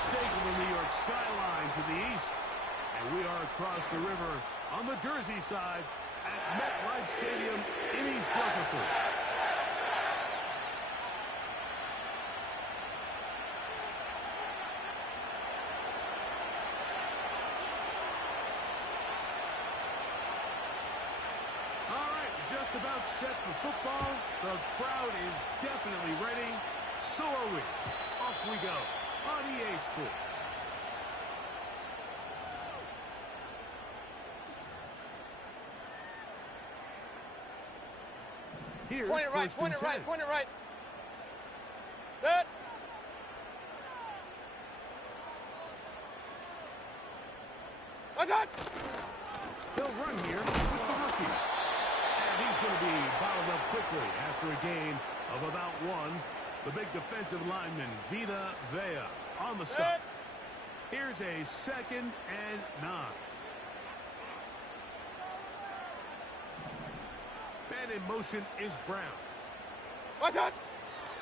mistake from the New York skyline to the east. And we are across the river on the Jersey side at MetLife Stadium in East Rutherford. Just about set for football. The crowd is definitely ready. So are we. Off we go on EA Sports. Here's point it right, point it right, point it right. Good. What's up? He'll run here with the rookie. He's going to be bottled up quickly after a gain of about one. The big defensive lineman, Vita Vea, on the stop. Here's a 2nd and 9. Man in motion is Brown. What's up?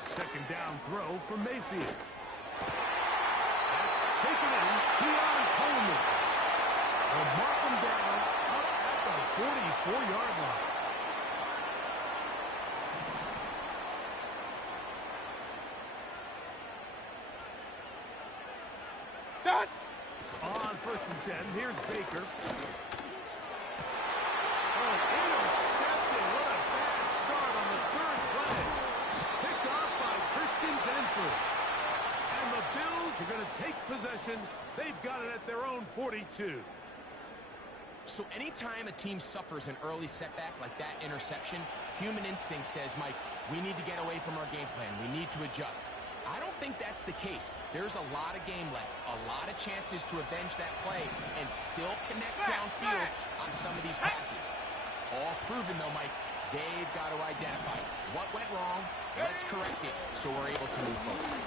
2nd down throw for Mayfield. That's taken in beyond Coleman. They'll mark him down up at the 44-yard line. On 1st and 10, here's Baker. Oh, intercepted. What a bad start on the 3rd play. Picked off by Christian Benford. And the Bills are going to take possession. They've got it at their own 42. So anytime a team suffers an early setback like that interception, human instinct says, Mike, we need to get away from our game plan. We need to adjust. I don't think that's the case. There's a lot of game left, a lot of chances to avenge that play and still connect downfield on some of these passes. All proven, though, Mike. They've got to identify what went wrong, let's correct it, so we're able to move forward.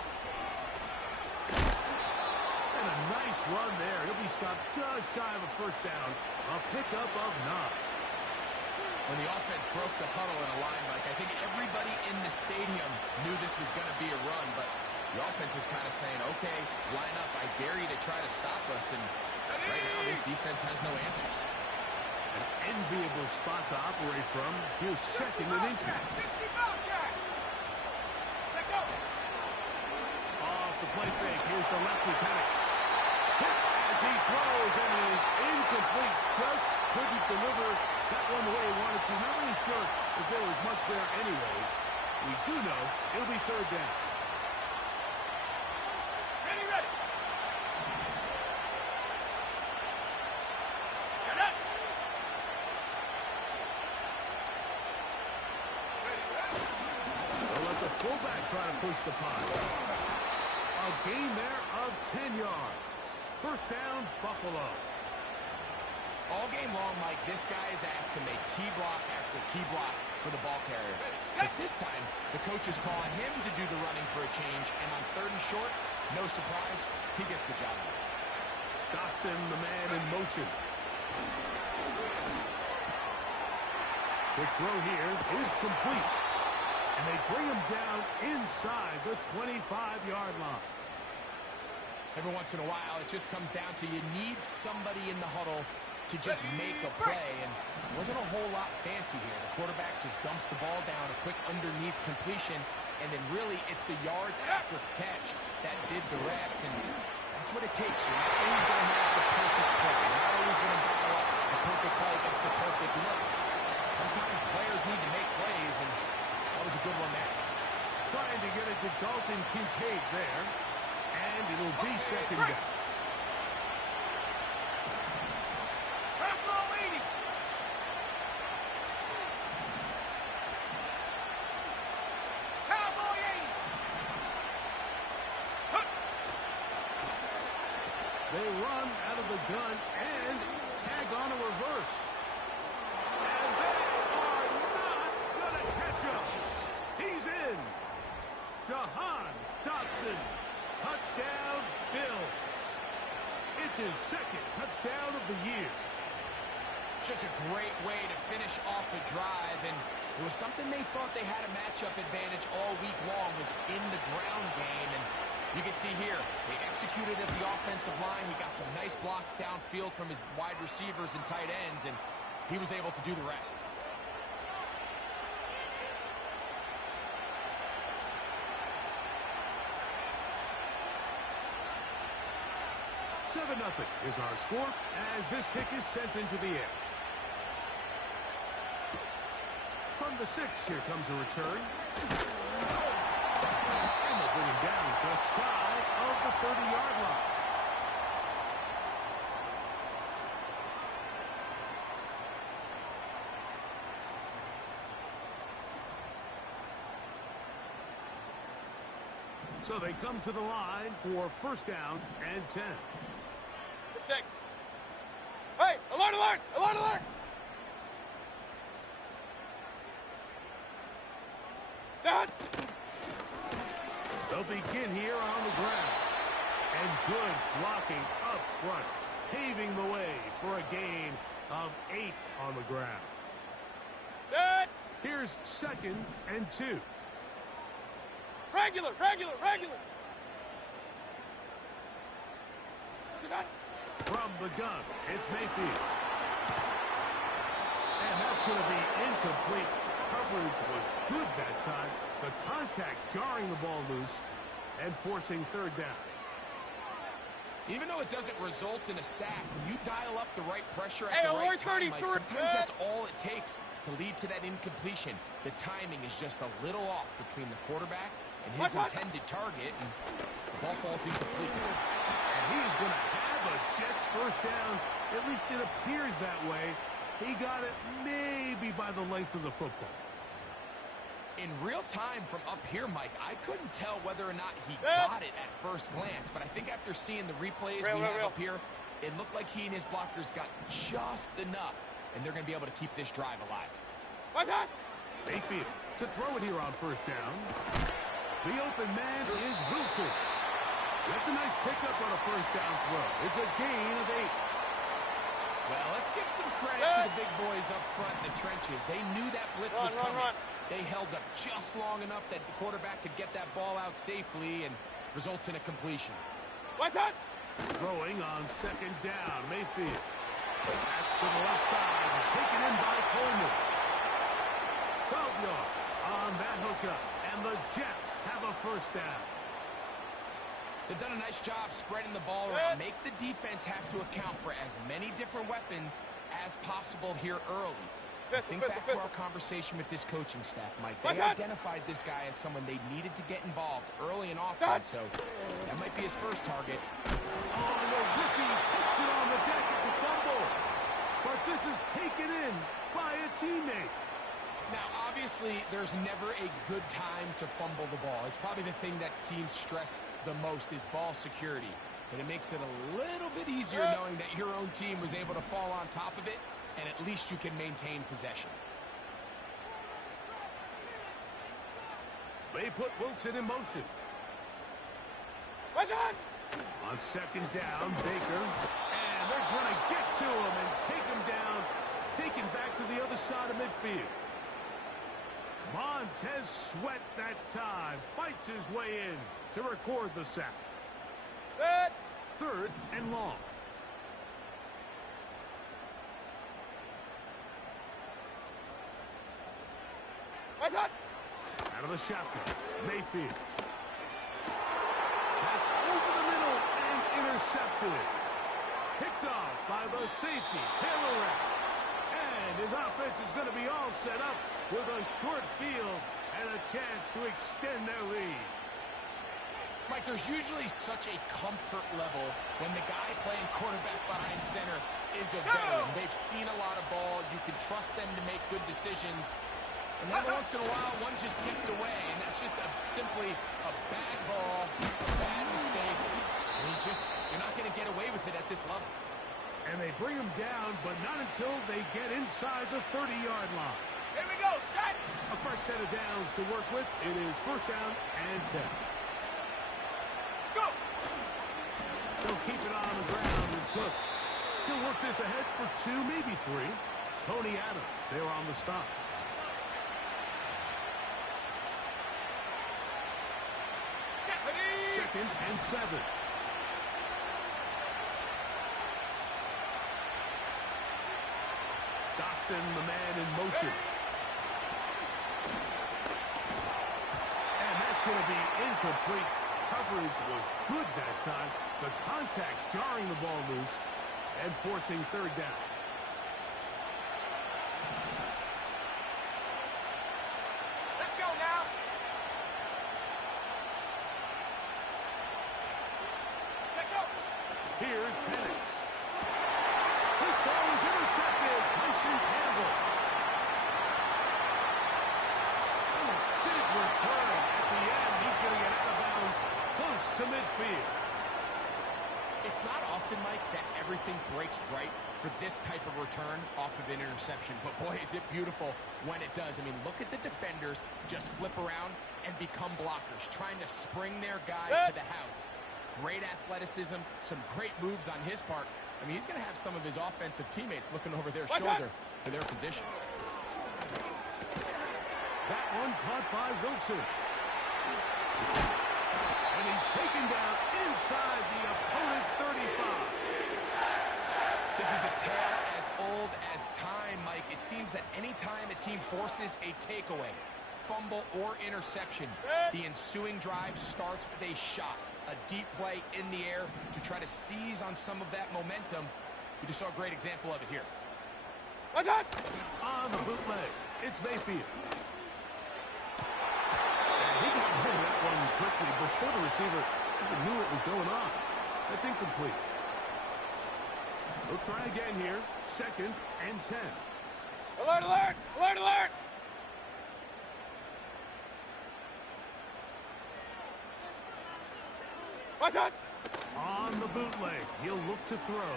And a nice run there. He'll be stopped just shy of a 1st down. A pickup of 9. When the offense broke the huddle in a line, like I think everybody in the stadium knew this was going to be a run, but the offense is kind of saying, okay, line up, I dare you to try to stop us, and right now this defense has no answers. An enviable spot to operate from. Here's 2nd and inches. Off the play fake, here's the lefty Penix. Hit as he throws, and he is incomplete. Just couldn't deliver that one the way he wanted to. Not really sure if there was much there anyways. We do know it'll be 3rd down. Ready, ready. Get it. They'll let the fullback try to push the punt. A gain there of 10 yards. 1st down, Buffalo. All game long, Mike, this guy is asked to make key block after key block for the ball carrier. But this time, the coach is calling him to do the running for a change, and on 3rd and short, no surprise, he gets the job done. Dotson, the man in motion. The throw here is complete. And they bring him down inside the 25-yard line. Every once in a while, it just comes down to you need somebody in the huddle to just make a play, and it wasn't a whole lot fancy here. The quarterback just dumps the ball down, a quick underneath completion, and then really it's the yards after catch that did the rest, and that's what it takes. You're not always going to have the perfect play. You're not always going to dial up the perfect play against the perfect look. Sometimes players need to make plays, and that was a good one there. Trying to get it to Dalton Kincaid there, and it'll be 2nd down. They run out of the gun and tag on a reverse. And they are not going to catch him. He's in. Jahan Dotson. Touchdown, Bills. It's his 2nd touchdown of the year. Just a great way to finish off a drive, and it was something they thought they had a matchup advantage all week long, was in the ground game, and You can see here, they executed at the offensive line. He got some nice blocks downfield from his wide receivers and tight ends, and he was able to do the rest. 7-0 is our score as this kick is sent into the air. From the 6, here comes a return. And they'll bring him down just shy of the 30-yard line. So they come to the line for first down and 10. Hey, alert, alert, alert, alert! Dad! They'll begin here on the ground. And good blocking up front, paving the way for a gain of 8 on the ground. Dad! Here's 2nd and 2. Regular, regular, regular! Dad! From the gun, it's Mayfield. And that's going to be incomplete. Coverage was good that time. The contact jarring the ball loose and forcing 3rd down. Even though it doesn't result in a sack, when you dial up the right pressure at the right time, Mike, sometimes that's all it takes to lead to that incompletion. The timing is just a little off between the quarterback and his intended target, and the ball falls incomplete. And he's going to have a Jets first down. At least it appears that way. He got it maybe by the length of the football. In real time from up here, Mike, I couldn't tell whether or not he got it at first glance, but I think after seeing the replays we have up here, it looked like he and his blockers got just enough, and they're going to be able to keep this drive alive. What's that? Mayfield to throw it here on first down. The open man is Wilson. That's a nice pickup on a first down throw. It's a gain of 8. Well, let's give some credit to the big boys up front in the trenches. They knew that blitz was coming. They held up just long enough that the quarterback could get that ball out safely and results in a completion. What's that? Throwing on 2nd down, Mayfield. Back to the left side, taken in by Coleman. 12 yards on that hookup, and the Jets have a first down. They've done a nice job spreading the ball around. Make the defense have to account for as many different weapons as possible here early. Think back to our conversation with this coaching staff, Mike. They identified this guy as someone they needed to get involved early in offense, so that might be his first target. Oh, the rookie puts it on the deck. It's a fumble. But this is taken in by a teammate. Now, obviously, there's never a good time to fumble the ball. It's probably the thing that teams stress the most is ball security. But it makes it a little bit easier knowing that your own team was able to fall on top of it, and at least you can maintain possession. They put Wilson in motion. What's that? On 2nd down, Baker. And they're going to get to him and take him down. Taken back to the other side of midfield. Montez Sweat that time fights his way in to record the sack. 3rd and long. What's that? Out of the shotgun, Mayfield. That's over the middle and intercepted. Picked off by the safety, Taylor Rapp. And his offense is going to be all set up with a short field and a chance to extend their lead. Mike, there's usually such a comfort level when the guy playing quarterback behind center is a veteran. They've seen a lot of ball. You can trust them to make good decisions. And every once in a while, one just gets away, and that's just simply a bad ball, a bad mistake. And you're not going to get away with it at this level. And they bring him down, but not until they get inside the 30-yard line. Here we go, set! A fresh set of downs to work with. It is first down and 10. Go! They'll keep it on the ground with Cook. He'll work this ahead for 2, maybe 3. Tony Adams there on the stop. 2nd and 7. Dotson, the man in motion. And that's going to be incomplete. Coverage was good that time. The contact jarring the ball loose and forcing 3rd down. Let's go now. Check out. Here's Penix. This ball is intercepted. Tyson Campbell. A big return at the end. He's going to get out of bounds close to midfield. It's not often, Mike, that everything breaks right for this type of return off of an interception. But, boy, is it beautiful when it does. I mean, look at the defenders just flip around and become blockers, trying to spring their guy to the house. Great athleticism, some great moves on his part. I mean, he's going to have some of his offensive teammates looking over their shoulder for their position. That one caught by Wilson. And he's taken down inside the opponent's 35. This is a tale as old as time, Mike. It seems that any time a team forces a takeaway, fumble, or interception, the ensuing drive starts with a shot, a deep play in the air to try to seize on some of that momentum. We just saw a great example of it here. What's that? On the bootleg, it's Mayfield. And he got rid of that one quickly before the receiver even knew what was going on. That's incomplete. We'll try again here. 2nd and 10. Alert, alert! Alert, alert! What's that? On the bootleg, he'll look to throw.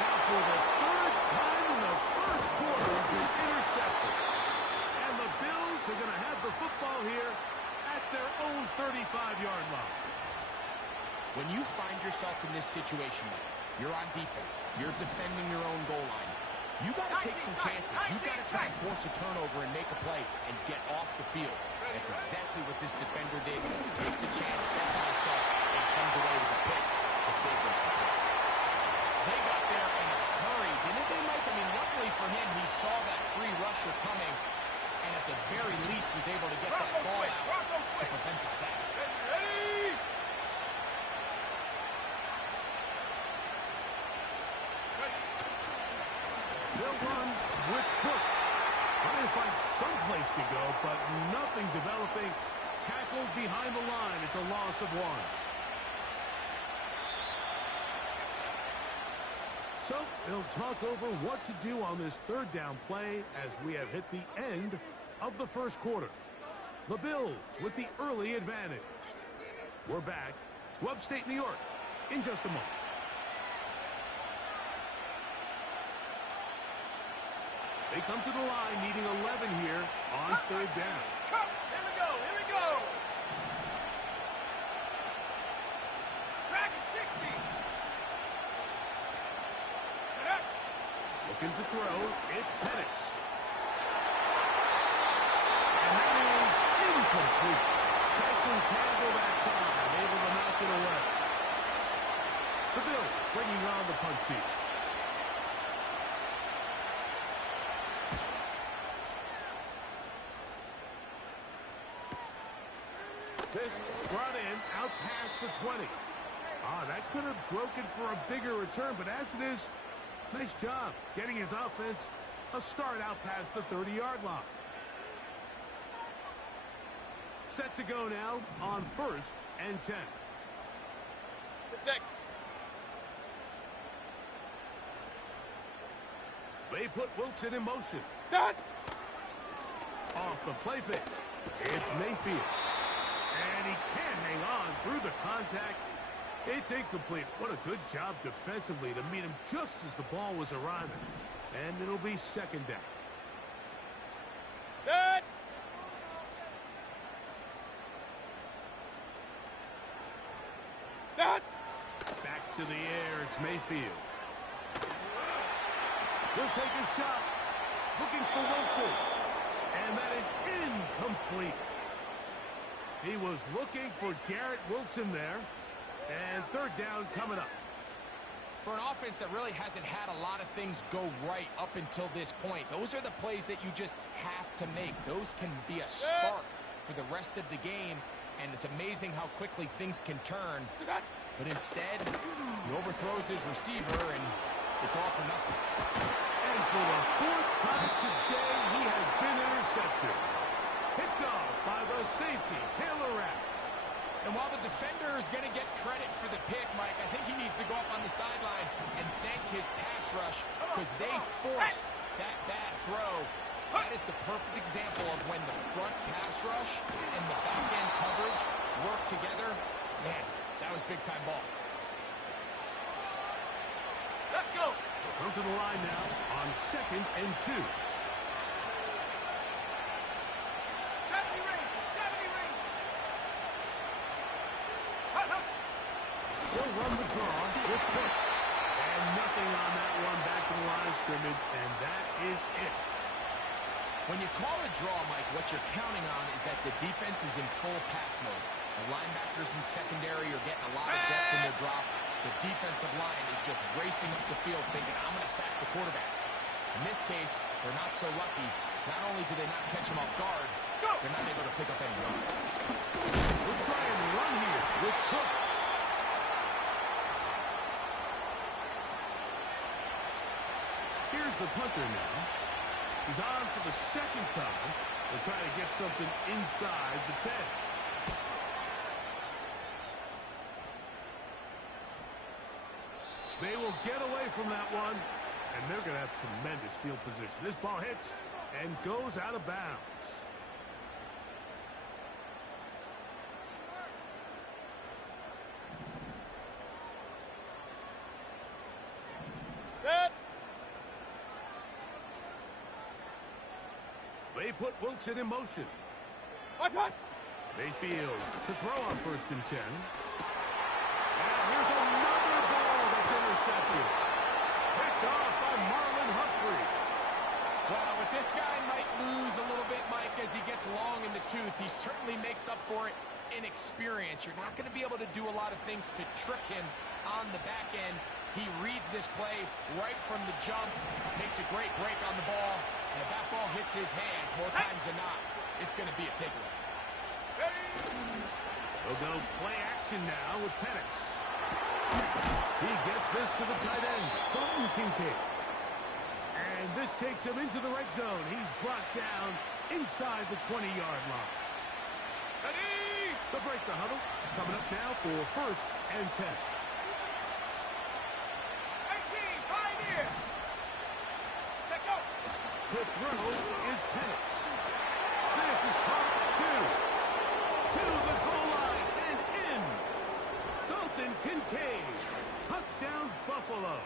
Now for the 3rd time in the 1st quarter, he's been intercepted. And the Bills are going to have the football here at their own 35-yard line. When you find yourself in this situation, you're on defense, you're defending your own goal line, you got to take some chances. You got to try and force a turnover and make a play and get off the field. That's exactly what this defender did. He takes a chance, bets on himself, and comes away with a pick to save them some points. They got there in a hurry, didn't they, Mike? I mean, luckily for him, he saw that free rusher coming, and at the very least was able to get that ball out to prevent the sack. Ready? They'll run with Cook. Trying to find some place to go, but nothing developing. Tackled behind the line. It's a loss of 1. So they'll talk over what to do on this 3rd down play as we have hit the end of the 1st quarter. The Bills with the early advantage. We're back to upstate New York in just a moment. They come to the line needing 11 here on 3rd down. Come! Here we go! Here we go! Track at 60! Get up! Looking to throw, it's Penix. And that is incomplete. Tyson Campbell that time, able to knock it away. The Bills bringing on the punt team. This brought in out past the 20. That could have broken for a bigger return, but as it is, nice job getting his offense a start out past the 30-yard line. Set to go now on 1st and 10. Sick. They put Wilson in motion. That! Off the play fake. It's Mayfield. And he can't hang on through the contact. It's incomplete. What a good job defensively to meet him just as the ball was arriving. And it'll be 2nd down. That! That! Back to the air. It's Mayfield. He'll take a shot. Looking for Wilson. And that is incomplete. He was looking for Garrett Wilson there. And third down coming up. For an offense that really hasn't had a lot of things go right up until this point, those are the plays that you just have to make. Those can be a spark for the rest of the game, and it's amazing how quickly things can turn. But instead, he overthrows his receiver, and it's all for nothing. And for the fourth time today, he has been intercepted. Picked off by the safety, Taylor Rapp. And while the defender is going to get credit for the pick, Mike, I think he needs to go up on the sideline and thank his pass rush because they forced that bad throw. That is the perfect example of when the front pass rush and the back-end coverage work together. Man, that was big-time ball. Let's go. We'll come to the line now on 2nd and 2. 70 range. 70 range. He'll run the draw with Cook. And nothing on that one back to the line of scrimmage, and that is it. When you call a draw, Mike, what you're counting on is that the defense is in full pass mode. The linebackers in secondary are getting a lot of depth in their drops. The defensive line is just racing up the field thinking, I'm going to sack the quarterback. In this case, they're not so lucky. Not only do they not catch him off guard, they're not able to pick up any yards. We'll try and run here with Cook. Here's the punter now. He's on for the second time. They'll try to get something inside the 10. They will get away from that one, and they're going to have tremendous field position. This ball hits and goes out of bounds. They put Wilson in motion. Mayfield to throw on 1st and 10. And here's another ball that's intercepted. Picked off by Marlon Humphrey. Well, but this guy might lose a little bit, Mike, as he gets long in the tooth. He certainly makes up for it in experience. You're not going to be able to do a lot of things to trick him on the back end. He reads this play right from the jump, makes a great break on the ball, and if that ball hits his hands more times than not, it's going to be a takeaway. They'll go play action now with Penix. He gets this to the tight end, Dalton Kincaid. And this takes him into the red zone. He's brought down inside the 20-yard line. They'll break the huddle. Coming up now for 1st and 10. To throw is Penix. This is caught 2. To the goal line and in. Dalton Kincaid. Touchdown, Buffalo.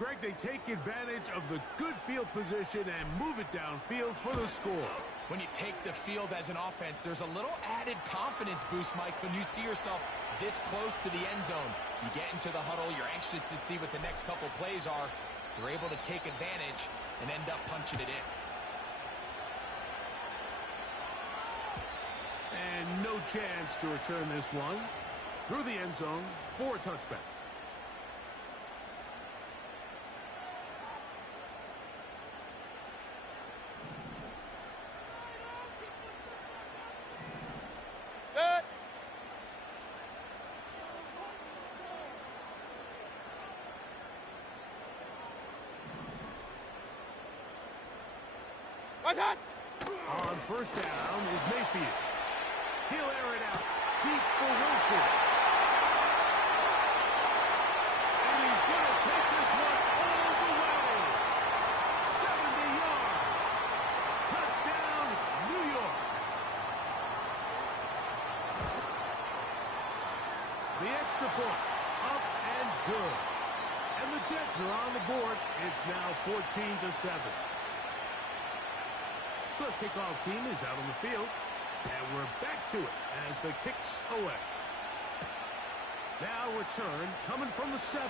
Greg, they take advantage of the good field position and move it downfield for the score. When you take the field as an offense, there's a little added confidence boost, Mike, when you see yourself this close to the end zone. You get into the huddle, you're anxious to see what the next couple plays are. They're able to take advantage and end up punching it in. And no chance to return this one. Through the end zone for a touchback. On 1st down is Mayfield. He'll air it out deep for Wilson. And he's going to take this one all the way. 70 yards. Touchdown, New York. The extra point, up and good. And the Jets are on the board. It's now 14-7. The kickoff team is out on the field, and we're back to it as the kick's away. Now return coming from the 7.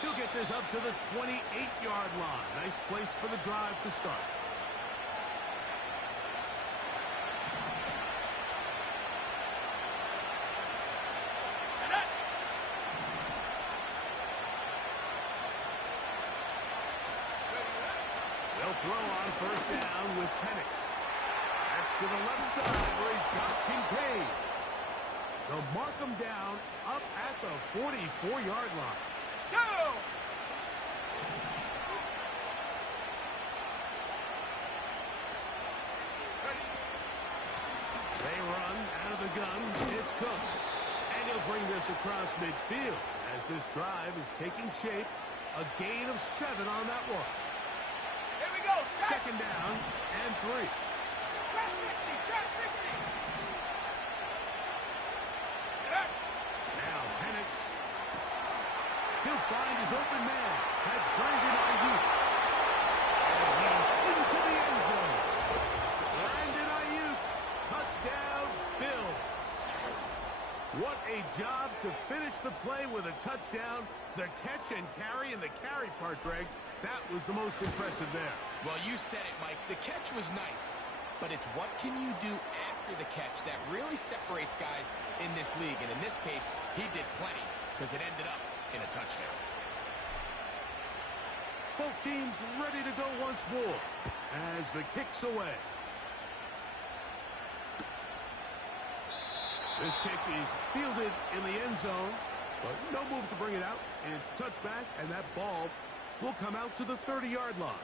He'll get this up to the 28-yard line. Nice place for the drive to start. They'll throw on first down with Penix. That's to the left side where he's got Kincaid. They'll mark him down up at the 44-yard line. Go! They run out of the gun. It's Cook. And he'll bring this across midfield as this drive is taking shape. A gain of 7 on that one. Here we go. Second down and 3. Trap 60. Trap 60. Now Penix. He'll find his open man. That's Brandon Ayuk. And he's into the end zone. Brandon Ayuk. Touchdown, Bills. What a job to finish the play with a touchdown. The catch and carry, and the carry part, Greg, that was the most impressive there. Well, you said it, Mike. The catch was nice, but it's what can you do after the catch that really separates guys in this league. And in this case, he did plenty because it ended up in a touchdown. Both teams ready to go once more as the kick's away. This kick is fielded in the end zone, but no move to bring it out. It's touchback, and that ball will come out to the 30-yard line.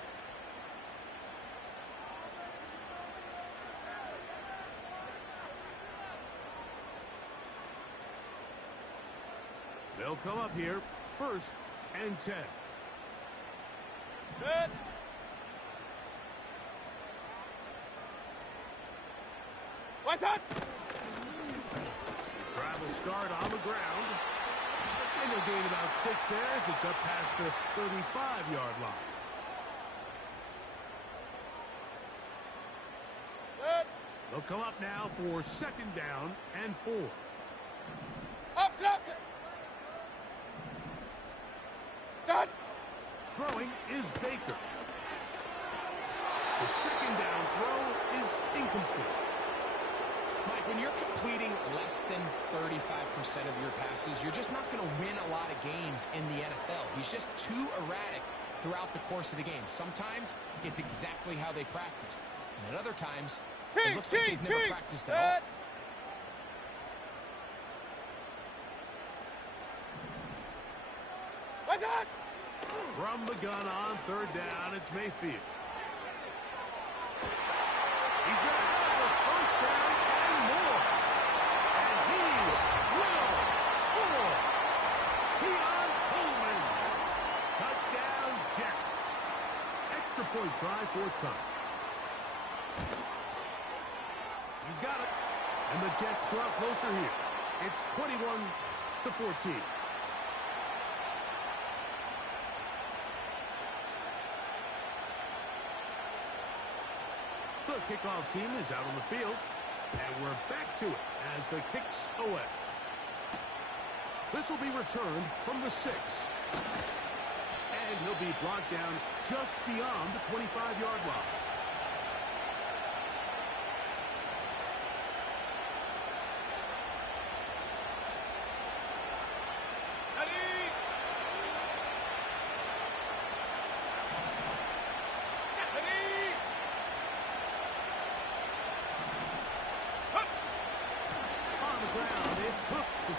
They'll come up here, 1st and 10. Good. What's up? Drive will start on the ground. And they'll gain about 6 there as it's up past the 35-yard line. Good. They'll come up now for 2nd down and 4. Up, close it. Done. Throwing is Baker. The 2nd down throw is incomplete. Mike, when you're completing less than 35% of your passes, you're just not going to win a lot of games in the NFL. He's just too erratic throughout the course of the game. Sometimes it's exactly how they practiced. And at other times, it looks like they've never practiced at all. What's up? From the gun on 3rd down, it's Mayfield. He's going to have a 1st down and more. And he will score. Keon Coleman. Touchdown, Jets. Extra point try, 4th time. He's got it. And the Jets draw closer here. It's 21-14. The kickoff team is out on the field, and we're back to it as the kick's away. This will be returned from the 6. And he'll be blocked down just beyond the 25-yard line.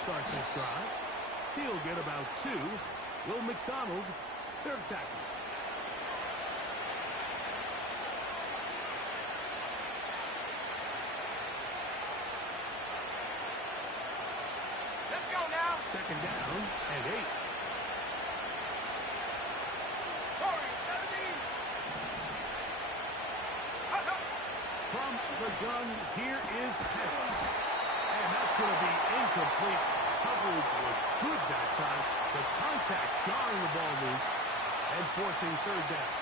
Start this drive. He'll get about 2. Will McDonald, 3rd tackle. Let's go now. 2nd down and 8. Corey, 17. From the gun, here is Penix. And that's going to be incomplete. Coverage was good that time. The contact jarring the ball loose and forcing 3rd down.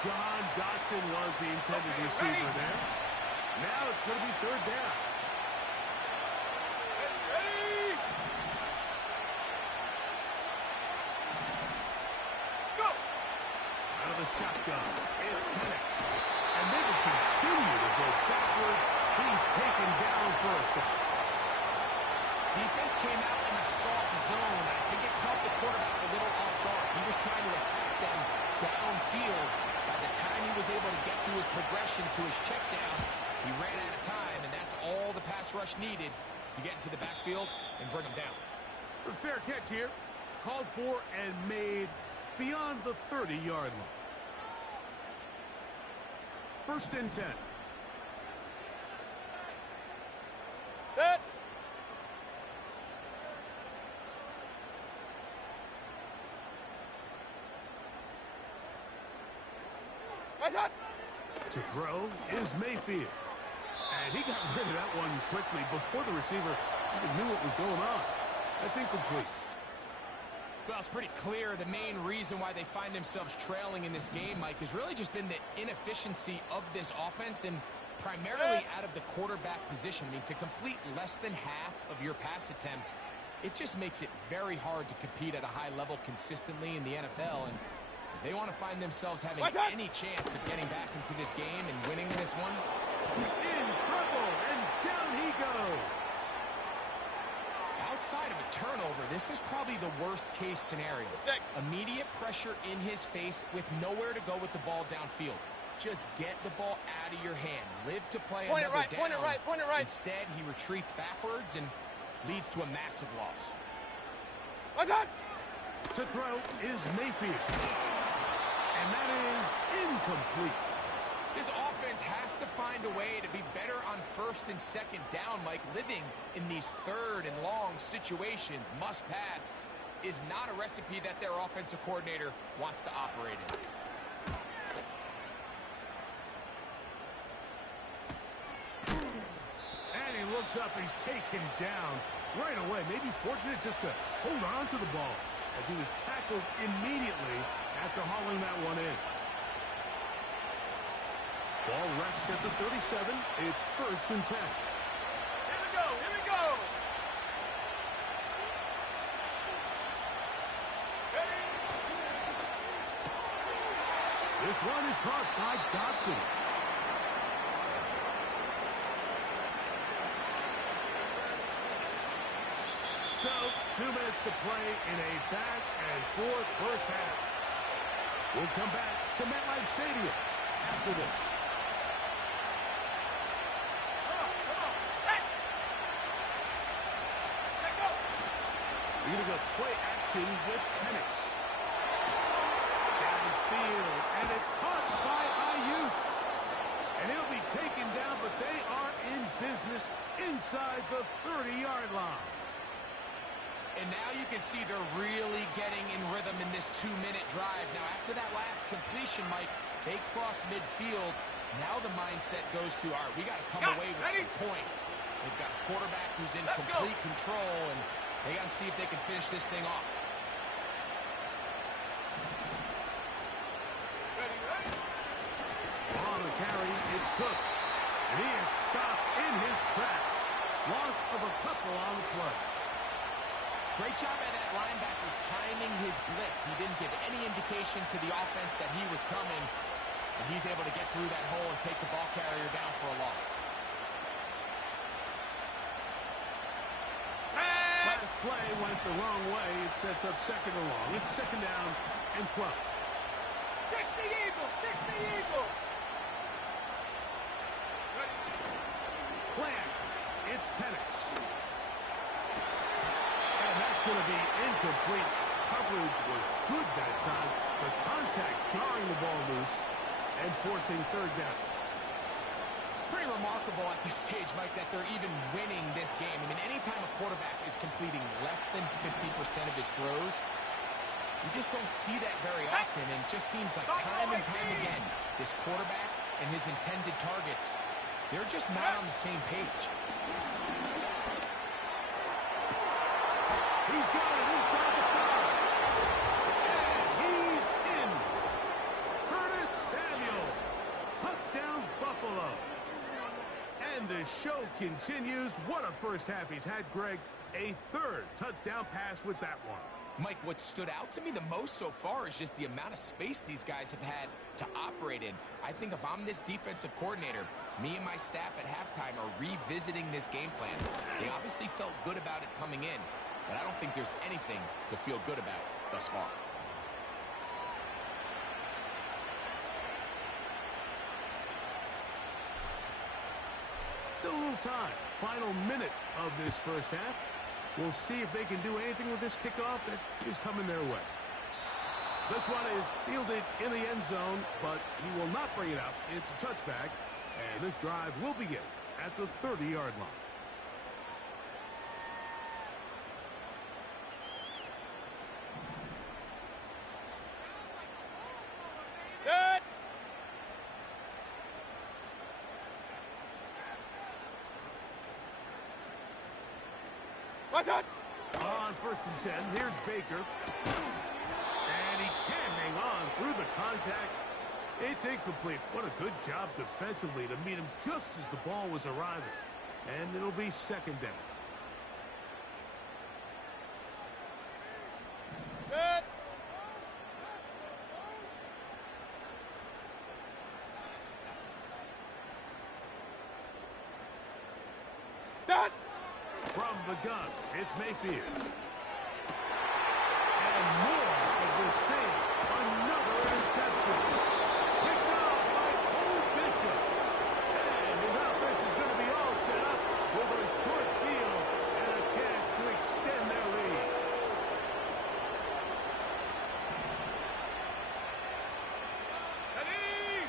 John Dotson was the intended receiver there. Now it's going to be 3rd down. Ready. Go. Out of the shotgun, it's Penix. And they will continue to go backwards. He's taken down for a sack. Defense came out in a soft zone. I think it caught the quarterback a little off guard. He was trying to attack them downfield. By the into his check down. He ran out of time, and that's all the pass rush needed to get into the backfield and bring him down. A fair catch here. Called for and made beyond the 30-yard line. 1st and 10. Set. Right on. To throw is Mayfield. And he got rid of that one quickly before the receiver even knew what was going on. That's incomplete. Well, it's pretty clear the main reason why they find themselves trailing in this game, Mike, has really just been the inefficiency of this offense and primarily out of the quarterback position. I mean, to complete less than half of your pass attempts, it just makes it very hard to compete at a high level consistently in the NFL. And if they want to find themselves having any chance of getting back into this game and winning this one, in trouble, and down he goes. outside of a turnover, this was probably the worst-case scenario. Immediate pressure in his face with nowhere to go with the ball downfield. Just get the ball out of your hand. Live to play another down. Point it right. Instead, he retreats backwards and leads to a massive loss. To throw is Mayfield. And that is incomplete. This offense has to find a way to be better on 1st and 2nd down, Mike. Living in these 3rd and long situations, must pass, is not a recipe that their offensive coordinator wants to operate in. And he looks up, he's taken down right away. Maybe fortunate just to hold on to the ball as he was tackled immediately after hauling that one in. Ball rests at the 37. It's 1st and 10. Here we go. This one is caught by Dotson. So, 2 minutes to play in a back-and-forth first half. We'll come back to MetLife Stadium after this. We're going to go play action with Penix. Downfield, and it's caught by Ayuk. And he'll be taken down, but they are in business inside the 30-yard line. And now you can see they're really getting in rhythm in this 2-minute drive. Now, after that last completion, Mike, they cross midfield. Now the mindset goes to, all right, we got to come away with some points. They've got a quarterback who's in complete control, and they got to see if they can finish this thing off. On the carry, it's Cook. And he is stopped in his tracks. Loss of a couple on the play. Great job by that linebacker timing his blitz. He didn't give any indication to the offense that he was coming. And he's able to get through that hole and take the ball carrier down for a loss. Last play went the wrong way. It sets up 2nd and long. It's 2nd down and 12. 60 Eagles. Play action. It's Penix. And that's going to be incomplete. Coverage was good that time. The contact jarring the ball loose and forcing 3rd down. It's pretty remarkable at this stage, Mike, that they're even winning this game. I mean, anytime a quarterback is completing less than 50% of his throws, you just don't see that very often, and it just seems like time and time again, this quarterback and his intended targets, they're just not on the same page. He's got it inside the 5. And he's in. Curtis Samuel. Touchdown, Buffalo. And the show continues. What a first half he's had, Greg. A 3rd touchdown pass with that one. Mike, what stood out to me the most so far is just the amount of space these guys have had to operate in. I think if I'm this defensive coordinator, me and my staff at halftime are revisiting this game plan. They obviously felt good about it coming in, but I don't think there's anything to feel good about thus far. Still a little time. Final minute of this first half. We'll see if they can do anything with this kickoff that is coming their way. This one is fielded in the end zone, but he will not bring it up. It's a touchback, and this drive will begin at the 30-yard line. Good. What's up? On 1st and 10, here's Baker. And he can't hang on through the contact. It's incomplete. What a good job defensively to meet him just as the ball was arriving. And it'll be 2nd down. Good. Done. From the gun, it's Mayfield. And more of the same. Another interception. Picked up by Cole Bishop. And his offense is going to be all set up with a short field and a chance to extend their lead. Ready.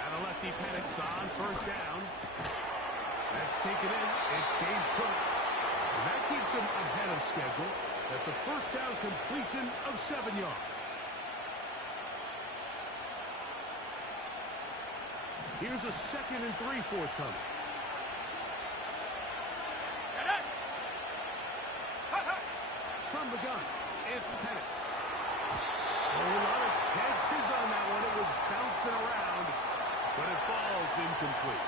And a lefty Penix on 1st down. That's taken in. It's James Cook. And that keeps him ahead of schedule. That's a 1st down completion of 7 yards. Here's a 2nd and 3 forthcoming. Get it. From the gun, it's Penix. A lot of chances on that one. It was bouncing around, but it falls incomplete.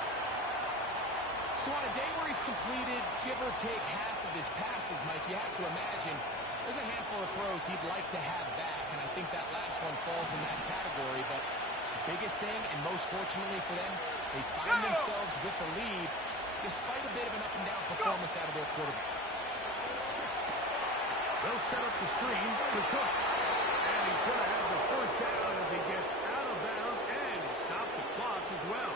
So on a day where he's completed, give or take half of his passes, Mike, you have to imagine there's a handful of throws he'd like to have back, and I think that last one falls in that category. But the biggest thing, and most fortunately for them, they find themselves with a lead despite a bit of an up-and-down performance out of their quarterback. They'll set up the screen to Cook. And he's going to have the 1st down as he gets out of bounds, and he stopped the clock as well.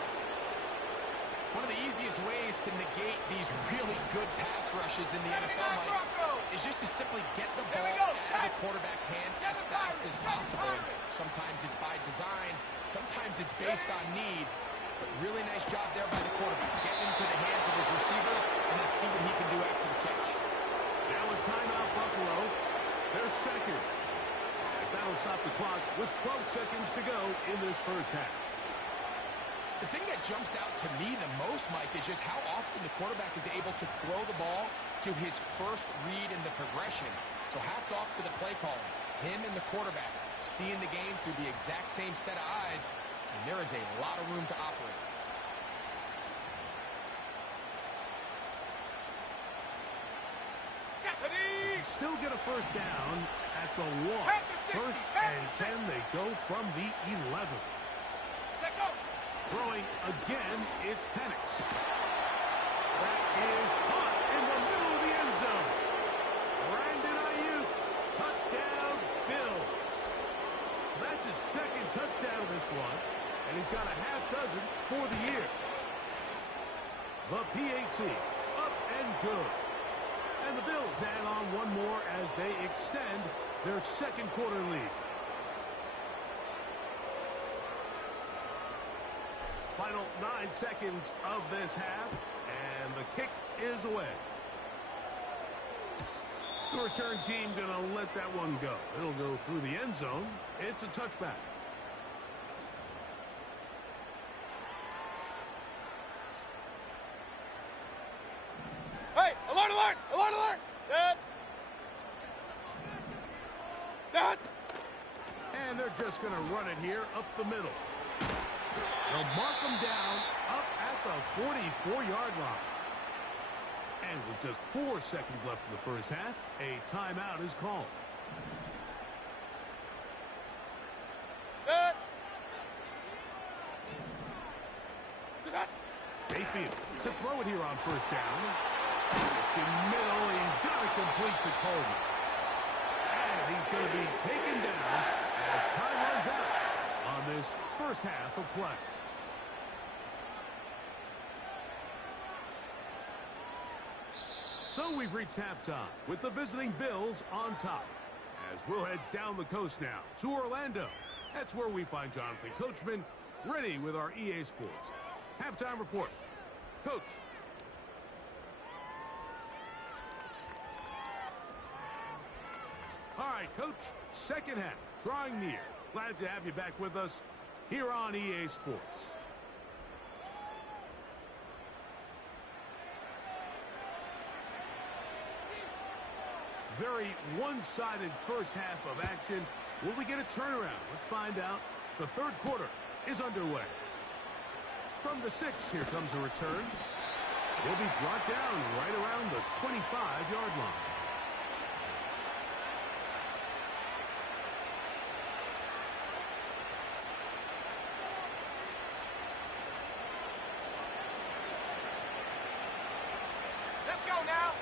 One of the easiest ways to negate these really good pass rushes in the NFL, Mike, is just to simply get the ball out of the quarterback's hand as fast as possible. And sometimes it's by design, sometimes it's based on need. But really nice job there by the quarterback, getting into the hands of his receiver, and let's see what he can do after the catch. Now a timeout, Buffalo. They're 2nd. As that'll stop the clock with 12 seconds to go in this first half. The thing that jumps out to me the most, Mike, is just how often the quarterback is able to throw the ball to his first read in the progression. So hats off to the play caller. Him and the quarterback seeing the game through the exact same set of eyes, and there is a lot of room to operate. Still get a 1st down at the 1. 1st and 10, they go from the 11. Throwing again, it's Penix. That is caught in the middle of the end zone. Brandon Ayuk, touchdown Bills. That's his 2nd touchdown of this one, and he's got a half dozen for the year. The PAT, up and good. And the Bills add on one more as they extend their 2nd quarter lead. Final 9 seconds of this half, and the kick is away. The return team going to let that one go. It'll go through the end zone. It's a touchback. Hey, alert, alert, alert, alert. Dead. Dead. And they're just going to run it here up the middle. They'll mark them down up at the 44-yard line. And with just 4 seconds left in the first half, a timeout is called. Dead. Mayfield to throw it here on 1st down. In middle, he's got to complete to Coleman. And he's going to be taken down as time runs out. on this first half of play. So we've reached halftime with the visiting Bills on top. As we'll head down the coast now to Orlando. That's where we find Jonathan Coachman ready with our EA Sports halftime report. Coach. All right, Coach. Second half drawing near. Glad to have you back with us here on EA Sports. Very one-sided first half of action. Will we get a turnaround? Let's find out. The third quarter is underway. From the 6, here comes a return. He'll be brought down right around the 25-yard line. Let's go now.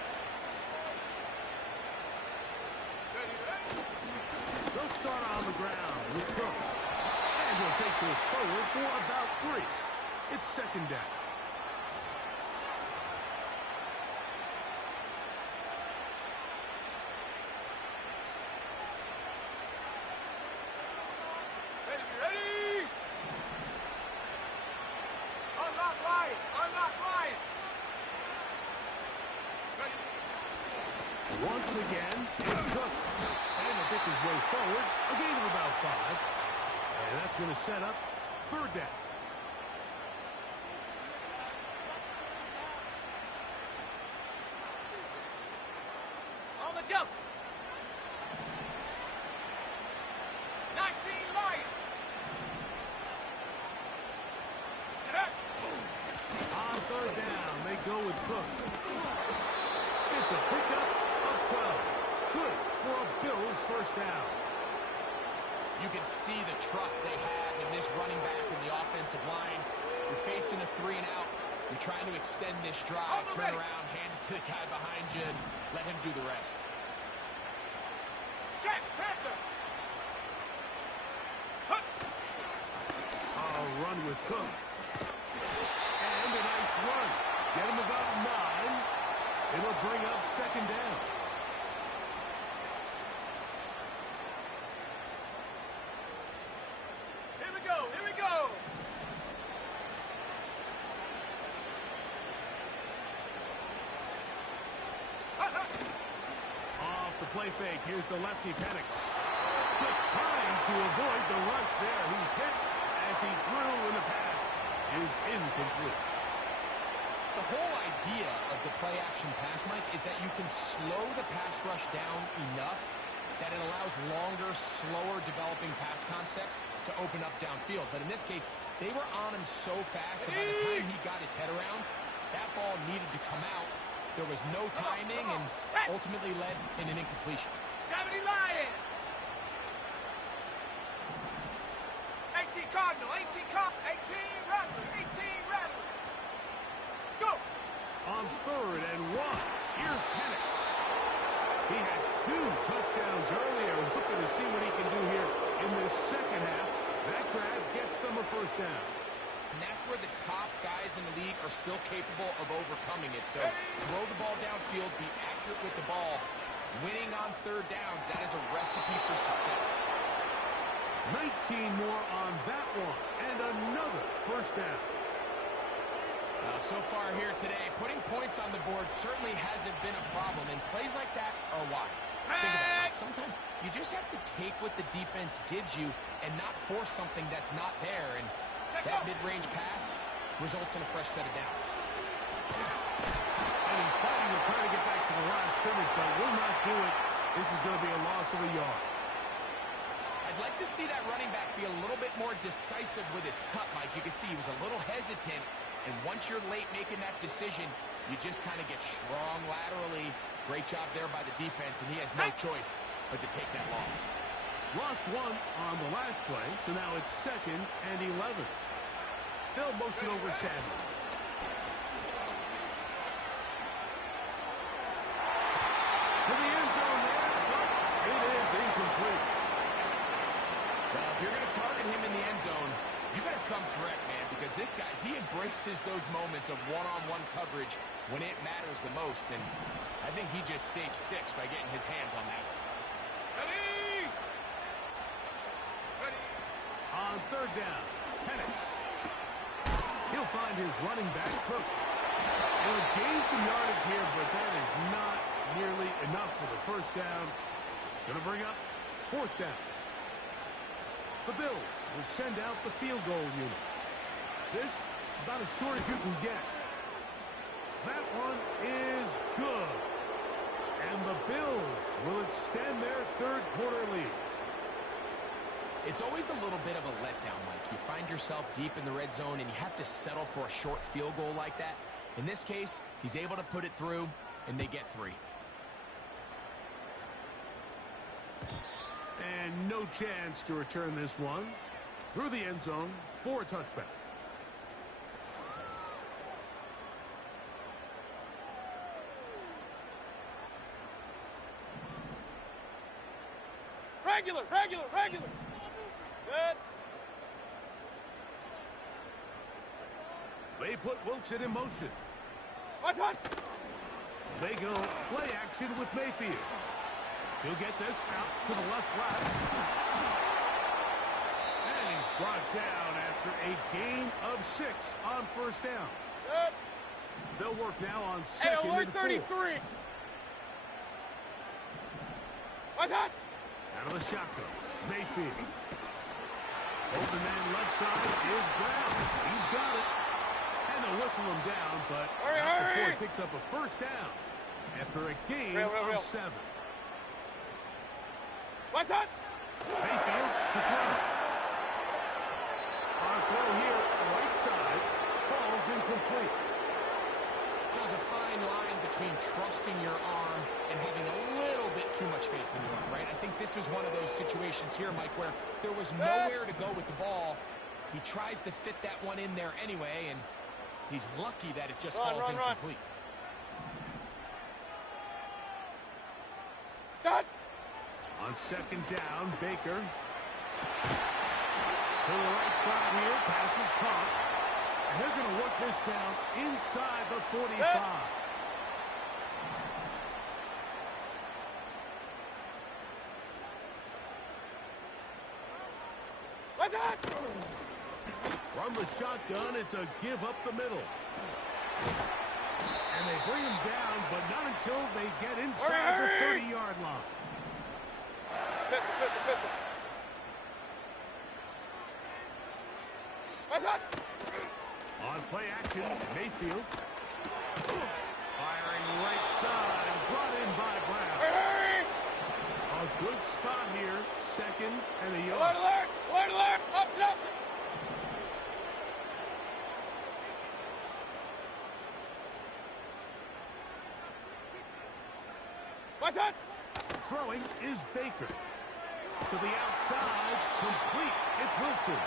They'll start on the ground with Cook. And he'll take this forward for about 3. It's second down. Ready? Unlock Ryan. Unlock Ryan. Ready? Once again, it's Cook. And he'll pick his way forward. A gain of about 5. And that's going to set up third down. On the jump. 19 Lions. Get up. On third down, they go with Cook. It's a pickup of 12. Good for a Bills first down. You can see the trust they have in this running back in the offensive line. You're facing a 3 and out. You're trying to extend this drive, turn around, hand it to the guy behind you, and let him do the rest. Check, Panther. A run with Cook. And a nice run. Get him about 9. It'll bring up second down. Here we go. Here we go. Off the play fake. Here's the lefty Penix. Just trying to avoid the rush there. He's hit as he threw, and the pass is incomplete. The whole idea of the play-action pass, Mike, is that you can slow the pass rush down enough that it allows longer, slower developing pass concepts to open up downfield. But in this case, they were on him so fast that by the time he got his head around, that ball needed to come out. There was no timing and ultimately led in an incompletion. 70 Lions. 18 Cardinal. 18 Cardinal. 18 Rattler. 18 Rattler. Go. On third and 1, here's Penix. He had 2 touchdowns earlier. Looking to see what he can do here in this second half. That grab gets them a first down. And that's where the top guys in the league are still capable of overcoming it. So throw the ball downfield, be accurate with the ball. Winning on third downs, that is a recipe for success. 19 more on that one. And another first down. So far here today, putting points on the board certainly hasn't been a problem, and plays like that are why. Think about it. Sometimes you just have to take what the defense gives you and not force something that's not there, and that mid-range pass results in a fresh set of downs. And he's fighting to try to get back to the line of scrimmage, but will not do it. This is going to be a loss of a yard. I'd like to see that running back be a little bit more decisive with his cut, Mike. You can see he was a little hesitant. And once you're late making that decision, you just kind of get strong laterally. Great job there by the defense, and he has no choice but to take that loss. Lost 1 on the last play, so now it's second and 11. They'll motion over Samuel. To the end zone there, but it is incomplete. Well, if you're going to target him in the end end zone, you got to come correct, man, because this guy, he embraces those moments of one-on-one coverage when it matters the most, and I think he just saved 6 by getting his hands on that one. Ready! Ready! On third down, Penix. He'll find his running back, Cook. He'll gain some yardage here, but that is not nearly enough for the first down. It's going to bring up fourth down. The Bills will send out the field goal unit. This, about as short as you can get. That one is good. And the Bills will extend their third quarter lead. It's always a little bit of a letdown, Mike. You find yourself deep in the red zone, and you have to settle for a short field goal like that. In this case, he's able to put it through, and they get 3. And no chance to return this one through the end zone for a touchback. Regular! Good. They put Wilson in motion. Watch one. They go play action with Mayfield. He'll get this out to the left route. And he's brought down after a gain of 6 on first down. Good. They'll work now on Hey, second alert and 4. 33. Watch out. Out of the shotgun, Mayfield. Open man left side is Brown. He's got it. And they'll whistle him down, but not before he picks up a first down after a gain of 7. Watch out. Mayfield to throw. On throw here, right side, falls incomplete. There's a fine line between trusting your arm and having a little bit too much faith in your arm, right? I think this was one of those situations here, Mike, where there was nowhere to go with the ball. He tries to fit that one in there anyway, and he's lucky that it just falls incomplete. Done. On second down, Baker. To the right side here, pass is caught. And they're going to work this down inside the 45. Watch out. From the shotgun, it's a give up the middle. And they bring him down, but not until they get inside the 30-yard line. Pistol. Watch out. On play action, Mayfield. Firing right side, brought in by Brown. Hurry. A good spot here, second and a yard. Alert. Up. Watch out. Throwing is Baker. To the outside, complete. It's Wilson.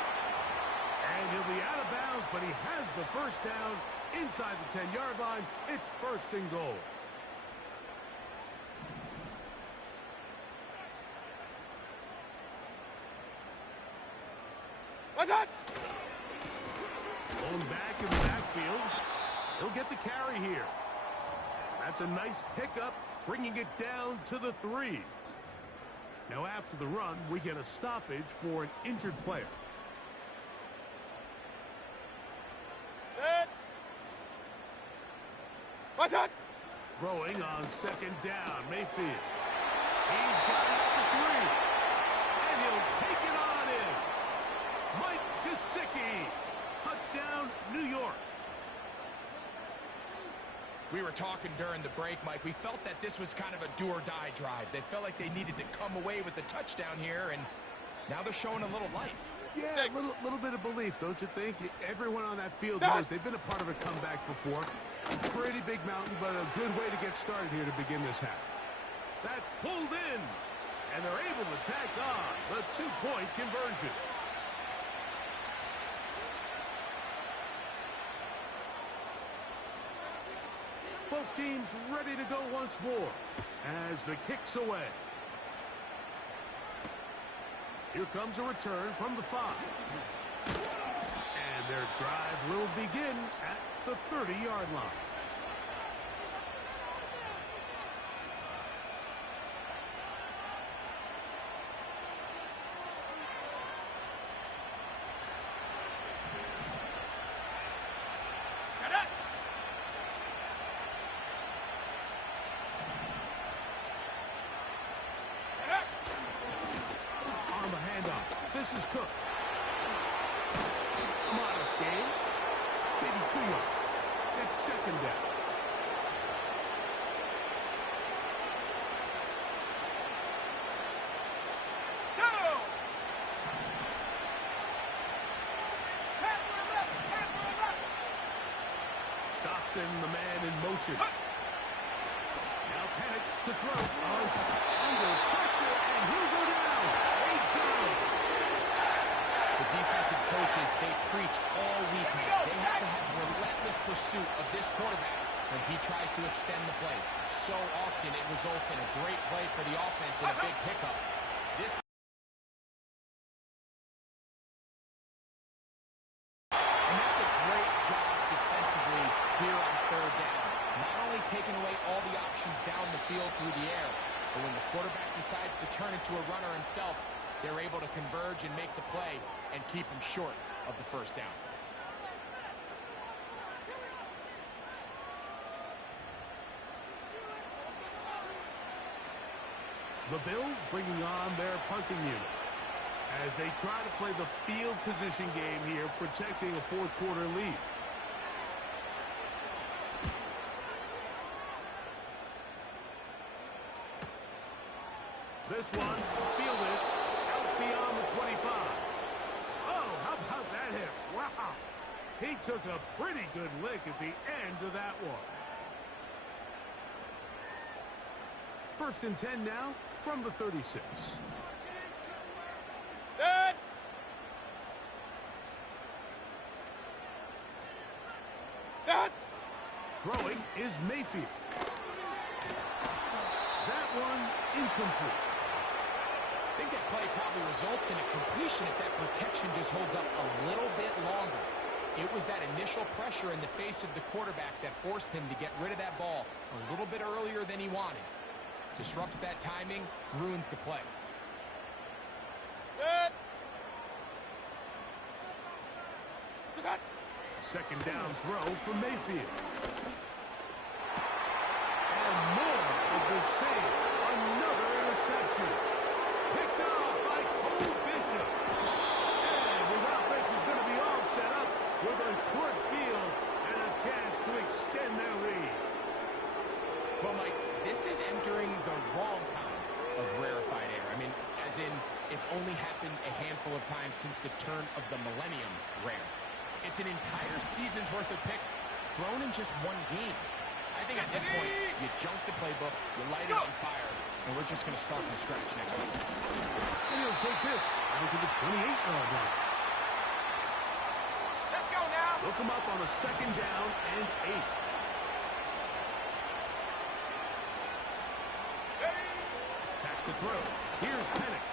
And he'll be out of bounds, but he has the first down inside the 10-yard line. It's first and goal. Watch out. Going back in the backfield. He'll get the carry here. That's a nice pickup, bringing it down to the 3. Now after the run, we get a stoppage for an injured player. Good. Watch out. Throwing on second down, Mayfield. He's got it at the 3. And he'll take it on in. Mike Gesicki. Touchdown, New York. We were talking during the break, Mike. We felt that this was kind of a do-or-die drive. They felt like they needed to come away with the touchdown here, and now they're showing a little life. Yeah, a little bit of belief, don't you think? Everyone on that field knows they've been a part of a comeback before. Pretty big mountain, but a good way to get started here to begin this half. That's pulled in, and they're able to tack on the 2-point conversion. Both teams ready to go once more as the kick's away. Here comes a return from the 5. Their drive will begin at the 30-yard line. On the handoff, this is Cook. Modest gain, maybe 2 yards. It's second down. Dotson, the man in motion. Now panics to throw. Under pressure, and he'll go down. They got him. The defensive coaches, they preach all week now. They have to have relentless pursuit of this quarterback when he tries to extend the play. So often it results in a great play for the offense and a big pickup. And that's a great job defensively here on third down. Not only taking away all the options down the field through the air, but when the quarterback decides to turn into a runner himself, they're able to converge and make the play and keep him short of the first down. The Bills bringing on their punting unit as they try to play the field position game here, protecting a fourth-quarter lead. This one fielded out beyond the 25. Oh, how about that hit? Wow. He took a pretty good lick at the end of that one. 1st and 10 now from the 36. Good. Good. Throwing is Mayfield. That one incomplete. I think that play probably results in a completion if that protection just holds up a little bit longer. It was that initial pressure in the face of the quarterback that forced him to get rid of that ball a little bit earlier than he wanted. Disrupts that timing, ruins the play. Good. Good. Second down throw for Mayfield. And more of the same. Another interception. Picked off by Cole Bishop. And his offense is going to be all set up with a short field and a chance to extend their lead. Well, Mike, this is entering the wrong kind of rarefied air. I mean, as in, it's only happened a handful of times since the turn of the millennium rare. It's an entire season's worth of picks thrown in just one game. I think at this point, you junk the playbook, you light it on fire, and we're just going to start from scratch next week. And he'll take this out to the 28-yard line. Let's go now. Look him up on a second down and 8. Back to throw. Here's Penix.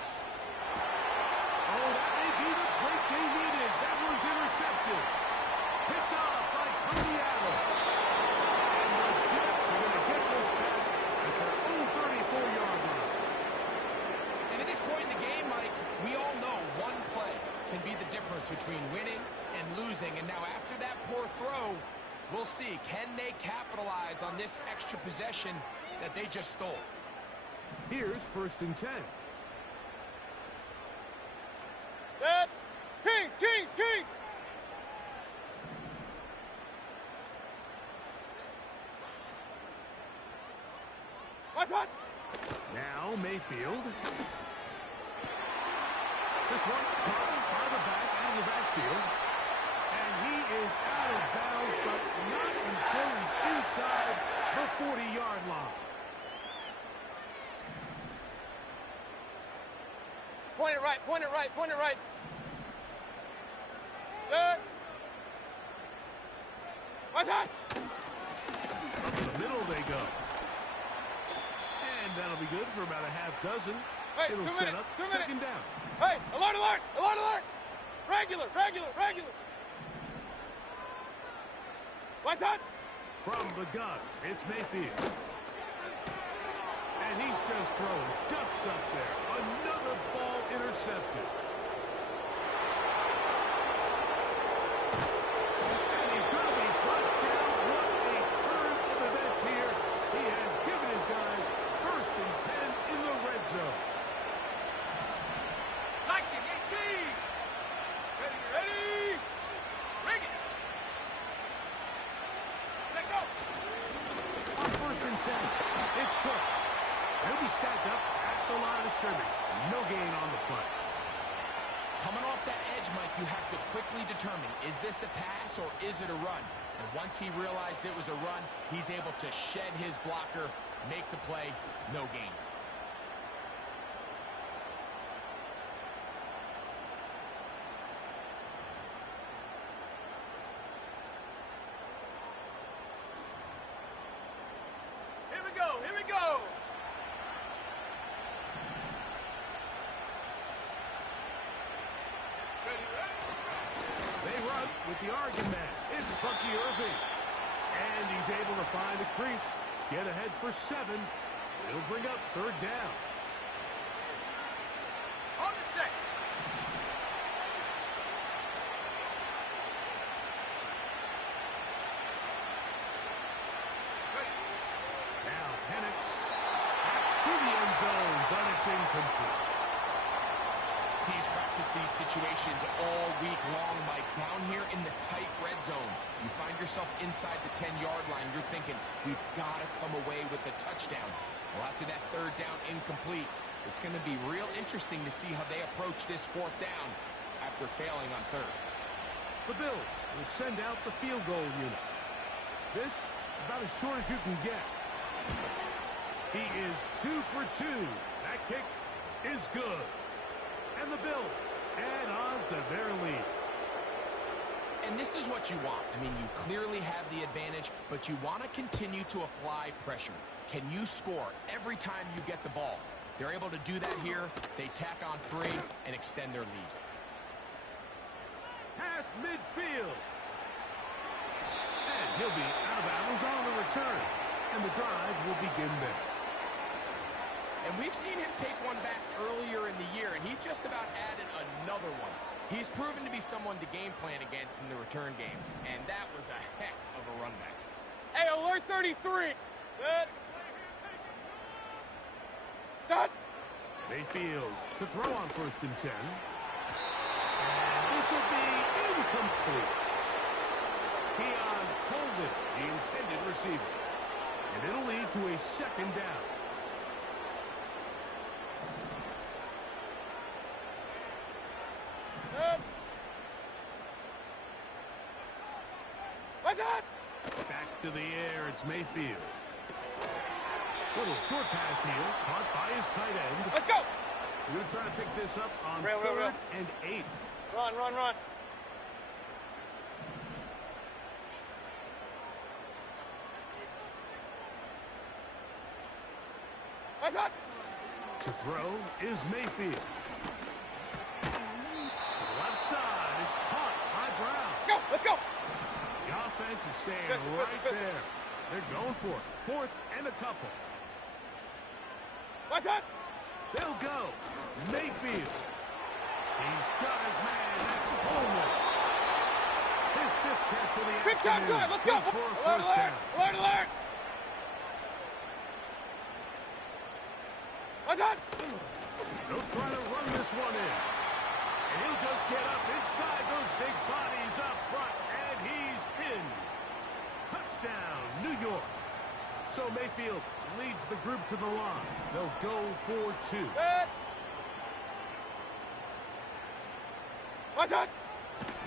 Oh, that may be the break they needed. That one's intercepted. Picked off by Tony Allen. And the Jets are going to get this back at their own 34-yard line. And at this point in the game, Mike, we all know one play can be the difference between winning and losing. And now after that poor throw, we'll see. Can they capitalize on this extra possession that they just stole? Here's 1st and 10. Good. Kings, Kings, Kings. What's that? Now Mayfield. This one caught by the back out of the backfield. And he is out of bounds, but not until he's inside the 40-yard line. Point it right, point it right, point it right. Good. What's that? Up the middle they go. And that'll be good for about a half dozen. Hey, It'll 2 set minutes, up 2 minutes. second down. Hey, alert, alert, alert, alert. Regular, regular, regular. What's that? From the gun, it's Mayfield. And he's just throwing ducks up there. Another ball intercepted. And he's going to be brought down. What a turn of events here. He has given his guys 1st and 10 in the red zone. Like it, cheese. Ready, ready. Bring it. Set go. On 1st and 10, it's Cook. He'll be stacked up at the line of scrimmage. No gain on the play. Coming off that edge, Mike, you have to quickly determine, is this a pass or is it a run? And once he realized it was a run, he's able to shed his blocker, make the play, no gain. Here we go, here we go. They run with the Oregon man. It's Bucky Irving. And he's able to find a crease, get ahead for 7. It'll bring up 3rd down. On the set. Now Penix. Pass to the end zone, but it's incomplete. Teams practice these situations all week long, Mike. Down here in the tight red zone, you find yourself inside the 10-yard line. You're thinking, we've got to come away with a touchdown. Well, after that 3rd down incomplete, it's going to be real interesting to see how they approach this 4th down after failing on 3rd. The Bills will send out the field goal unit. This, about as short as you can get. He is 2 for 2. That kick is good. And the Bills add on to their lead. And this is what you want. I mean, you clearly have the advantage, but you want to continue to apply pressure. Can you score every time you get the ball? They're able to do that here. They tack on 3 and extend their lead. Past midfield. And he'll be out of bounds on the return. And the drive will begin there. And we've seen him take one back earlier in the year, and he just about added another one. He's proven to be someone to game plan against in the return game, and that was a heck of a run back. Hey, alert 33. Good. Good. Mayfield to throw on 1st and 10. And this will be incomplete. Keon Colvin, the intended receiver. And it'll lead to a 2nd down. What's that? Back to the air, it's Mayfield. Little short pass here, caught by his tight end. Let's go. You're going to try to pick this up on Rail. 3rd and 8. Run. What's that? To throw is Mayfield. To the left side, it's caught by Brown. Let's go. The offense is staying Good. right there. They're going for it. 4th and a couple. What's that? They'll go. Mayfield. He's got his man. That's Coleman. His 5th catch of the Big time afternoon. drive. Let's go. Good for a Alert, first down. alert. What's that? They'll try to run this one in. And he'll just get up inside those big bodies up front. And he's in. Touchdown, New York. So Mayfield leads the group to the line. They'll go for 2. Good. What's that?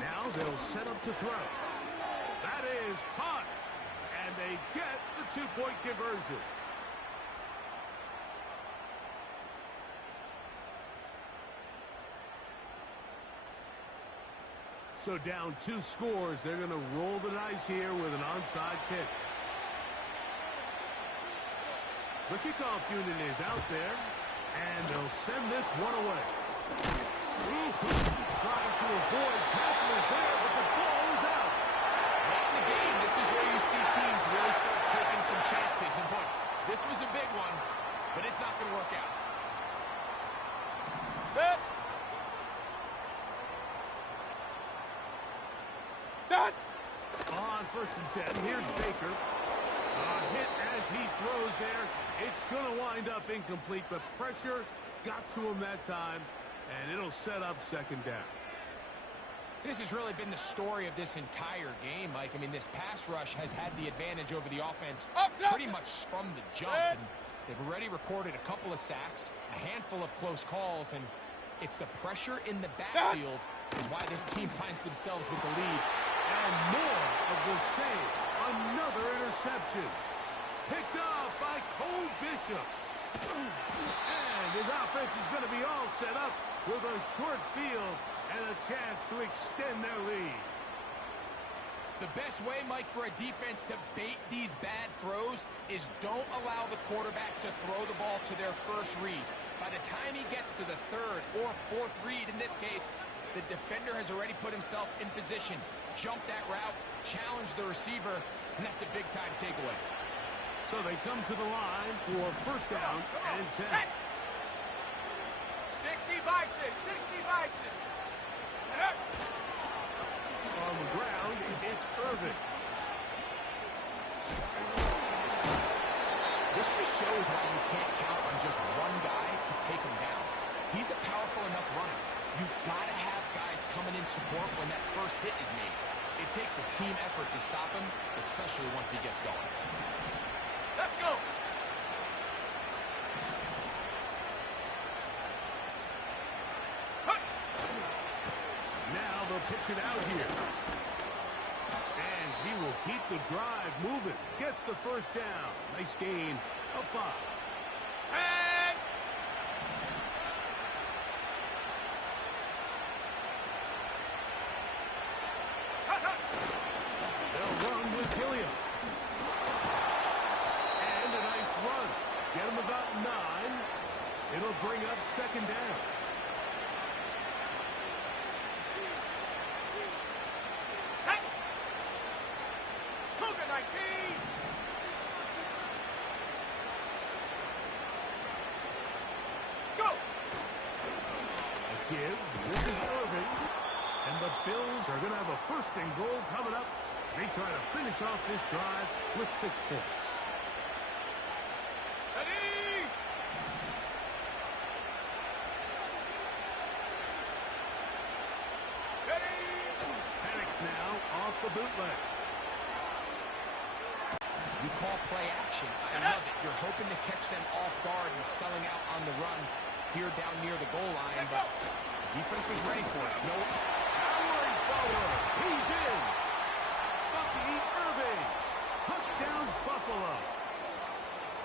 Now they'll set up to throw. That is caught. And they get the 2-point conversion. So down 2 scores, they're going to roll the dice here with an onside kick. The kickoff unit is out there, and they'll send this one away. Trying to avoid tackling there, but the ball is out. Late in the game, this is where you you see teams really start taking some chances. And boy, this was a big one, but it's not going to work out. Set. Done. On 1st and 10, here's Baker. A hit as he throws there. It's going to wind up incomplete, but pressure got to him that time, and it'll set up 2nd down. This has really been the story of this entire game, Mike. I mean, this pass rush has had the advantage over the offense pretty much from the jump. And they've already recorded a couple of sacks, a handful of close calls, and it's the pressure in the backfield is why this team finds themselves with the lead. And more of the same. Another interception. Picked up by Cole Bishop. And his offense is going to be all set up with a short field and a chance to extend their lead. The best way, Mike, for a defense to bait these bad throws is don't allow the quarterback to throw the ball to their first read. By the time he gets to the 3rd or 4th read, in this case, the defender has already put himself in position, jump that route, challenge the receiver, and that's a big-time takeaway. So they come to the line for 1st down and 10. 60 Bison, 60 Bison. On the ground, it's Irving. This just shows why you can't count on just one guy to take him down. He's a powerful enough runner. You've got to have guys coming in support when that first hit is made. It takes a team effort to stop him, especially once he gets going. Let's go. Now they'll pitch it out here. And he will keep the drive moving. Gets the 1st down. Nice gain of 5. 10. They'll run with Gilliam. And a nice run. Get him about 9. It'll bring up 2nd down. Set. Cougar 19. Go. A give. This is Irving. And the Bills are going to have a 1st and goal coming up. They try to finish off this drive with 6 points. Ready. Ready. Panics now off the bootleg. You call play action. I love it. You're hoping to catch them off guard and selling out on the run here down near the goal line, but the defense was ready for it. No, Powering forward. He's in. Bucky Irving. Touchdown Buffalo.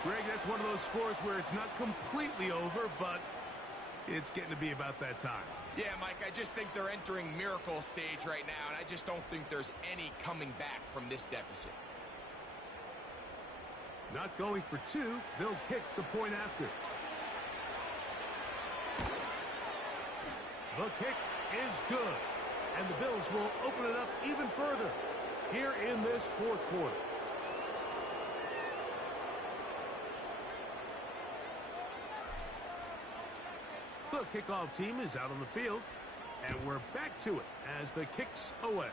Greg, that's one of those scores where it's not completely over, but it's getting to be about that time. yeah, Mike, I just think they're entering miracle stage right now, and I just don't think there's any coming back from this deficit. Not going for 2. They'll kick the point after. The kick is good. And the Bills will open it up even further here in this 4th quarter. The kickoff team is out on the field. And we're back to it as the kick's away.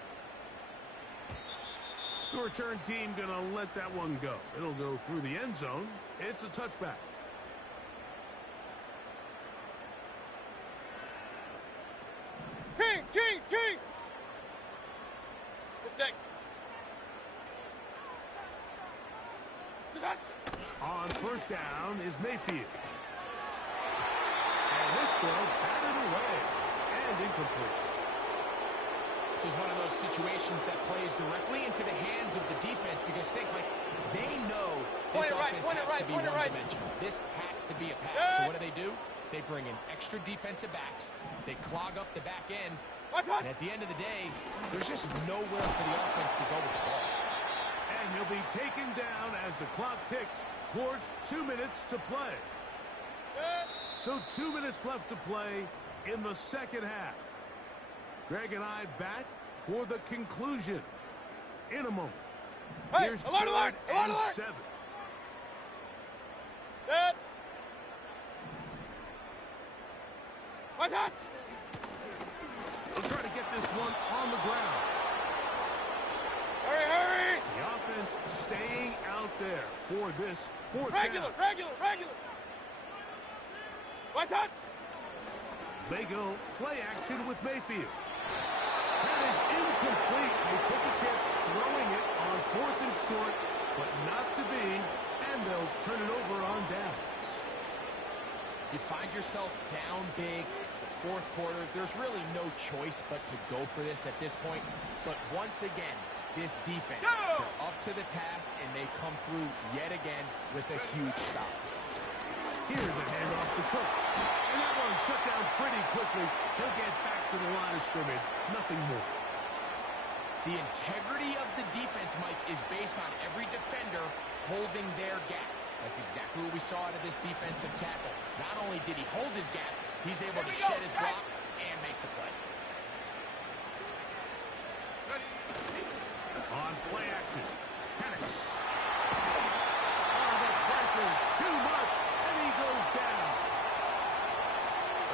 The return team going to let that one go. It'll go through the end zone. It's a touchback. Kings, Kings, Kings. Good sec. On 1st down is Mayfield. And this throw batted away and incomplete. This is one of those situations that plays directly into the hands of the defense because think, Mike, they know this offense has to be one-dimensional. This has to be a pass. So what do? They bring in extra defensive backs. They clog up the back end. And at the end of the day, there's just nowhere for the offense to go with the ball. And he'll be taken down as the clock ticks towards 2 minutes to play. So 2 minutes left to play in the 2nd half. Greg and I back for the conclusion in a moment. Hey, Here's alert, alert, third alert, and alert. 7. Dead. What's that? They'll try to get this one on the ground. Hurry, hurry. The offense staying out there for this fourth Regular, down. regular. What's that? They go play action with Mayfield. That is incomplete. They took a chance throwing it on 4th and short, but not to be, and they'll turn it over on downs. You find yourself down big. It's the 4th quarter. There's really no choice but to go for this at this point. But once again, this defense, they're up to the task, and they come through yet again with a huge stop. Here's a handoff to Cook. And that one shut down pretty quickly. He'll get back to the line of scrimmage. Nothing more. The integrity of the defense, Mike, is based on every defender holding their gap. That's exactly what we saw out of this defensive tackle. Not only did he hold his gap, he's able to shed his block and make the play. On play action. Penix. Oh, the pressure. Too much. And he goes down.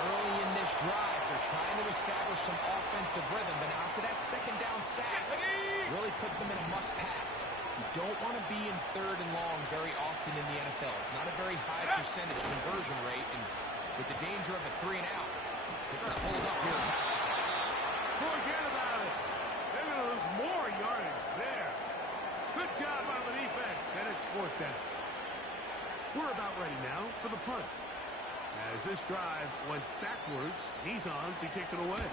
Early in this drive, they're trying to establish some offensive rhythm, but after that second down sack, really puts them in a must-pass. You don't want to be in 3rd and long very often in the NFL. It's not a very high percentage conversion rate, and with the danger of a 3 and out, they're going to hold up here. Forget about it. They're going to lose more yardage there. Good job on the defense, and it's 4th down. We're about ready now for the punt. As this drive went backwards, he's on to kick it away.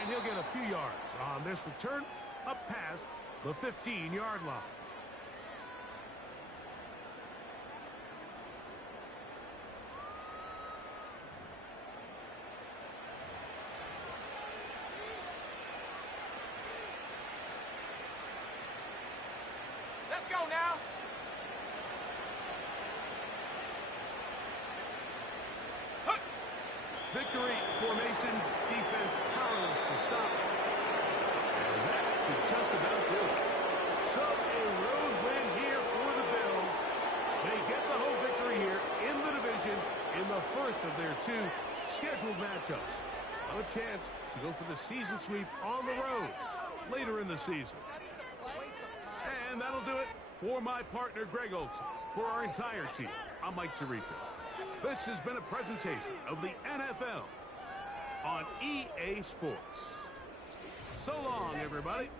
And he'll get a few yards on this return up past the 15-yard line. Let's go now. Victory formation, defense powerless to stop. And that should just about do it. So a road win here for the Bills. They get the home victory here in the division in the first of their 2 scheduled matchups. A chance to go for the season sweep on the road later in the season. And that'll do it for my partner, Greg Olson. For our entire team, I'm Mike Tirico. This has been a presentation of the NFL on EA Sports. So long, everybody.